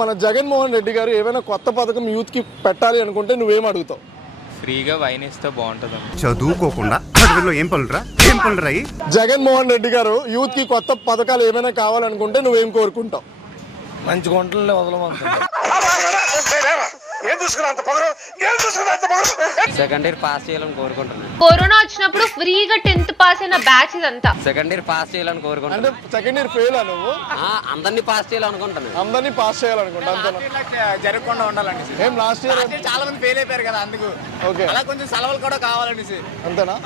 మన జగన్మోహన్ రెడ్డి గారు ఏమైనా కొత్త పథకం యూత్ కి పెట్టాలి అనుకుంటే నువ్వేం అడుగుతావు? ఫ్రీగా వైన్ ఇస్తే బాగుంటుంది. చదువుకోకుండా ఏం పనులురా జగన్మోహన్ రెడ్డి గారు యూత్ కి కొత్త పథకాలు ఏమైనా కావాలనుకుంటే నువ్వేం కోరుకుంటావు? మంచి గుంటలు వదలమంటుంది. సెకండ్ ఇయర్ పాస్ చేయాలని కోరుకుంటున్నాను. కరోనా వచ్చినప్పుడు ఫ్రీగా 10th పాస్ అయిన బ్యాచ్ ఇదంతా. సెకండ్ ఇయర్ పాస్ చేయాలని అంటే కోరుకుంటున్నాను. సెకండ్ ఇయర్ ఫెయిల్ నువ్వు? అందరినీ పాస్ చేయాలనుకుంటున్నాను. అందరినీ పాస్ చేయాలనుకుంటా అంతేనా? జరగకుండా ఉండాలండి. ఏం లాస్ట్ ఇయర్ చాలా మంది ఫెయిల్ అయిపోయారు కదా, అందుకు ఓకే అలా కొంచెం సెలవులు కూడా కావాలండి. అంతేనా?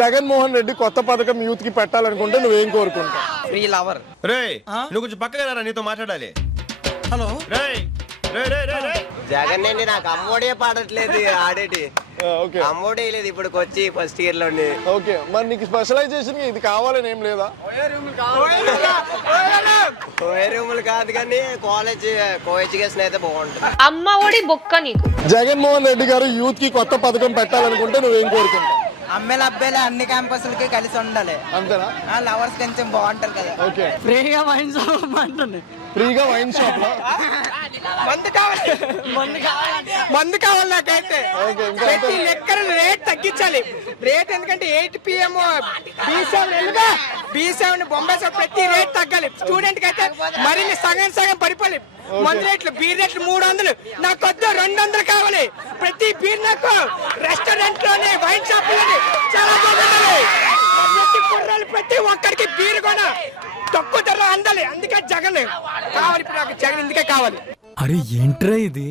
జగన్మోహన్ రెడ్డి కొత్త పథకం యూత్ కి పెట్టాలనుకుంటే నువ్వేం కోరుకుంటావు? Free lover. రేయ్ నువ్వు కొంచెం పక్కగా రా, నీతో మాట్లాడాలి. హలో రేయ్ రేయ్ రేయ్ రేయ్ రేయ్ జగన్ అండి, నాకు అమ్మోడే పాడట్లేదు ఆడేటి ఓకే అమ్మోడే లేదు ఇప్పుడు వచ్చి ఫస్ట్ ఇయర్ లోని. ఓకే, మరి నీకు స్పెషలైజేషన్ ఇది కావాలని ఏం లేదా? కోయే రూములు కాదు కానీ కాలేజ్ కో ఎడ్యుకేషన్ అయితే బాగుంటుంది. అమ్మ ఒడి బొక్క నీకు. జగన్మోహన్ రెడ్డి గారు యూత్ కి కొత్త పథకం పెట్టాలనుకుంటే నువ్వేం కోరుకుంటావు? అమ్మాయిలు అబ్బాయిలు అన్ని క్యాంపస్లకి కలిసి ఉండాలి. అంతేనా? లవర్స్ కొంచెం బాగుంటారు కదా. ఓకే, ఫ్రీగా వైన్ షాప్ అంటుంది. ఫ్రీగా వైన్ షాప్ లో మందు కావాలి, మందు కావాలి నాకైతే. ఓకే, ఇంకా ప్రతి లెక్కన రేట్ తగ్గించాలి. రేట్ ఎందుకంటే 8 PM B7 బొంబాయి షాప్ ప్రతి రేట్ తగ్గాలి. స్టూడెంట్ కి అయితే మరిన్ని సగం పడిపోయి మందు రేట్లు బీర్ రేట్లు 300, నాకు కొద్ది 200 కావాలి. ప్రతి బీర్ నాకు రెస్టారెంట్ లోనే వైన్ షాప్ లోనే చాలా బాగుంటుంది. ప్రతి కుర్రాలు ప్రతి ఒక్కరికి బీర్ కూడా తక్కువ ధరలో అందాలి. అందుకే జగన్ కావాలి. ఇప్పుడు నాకు జగన్ ఎందుకే కావాలి. అరే ఏంట్రా ఇది?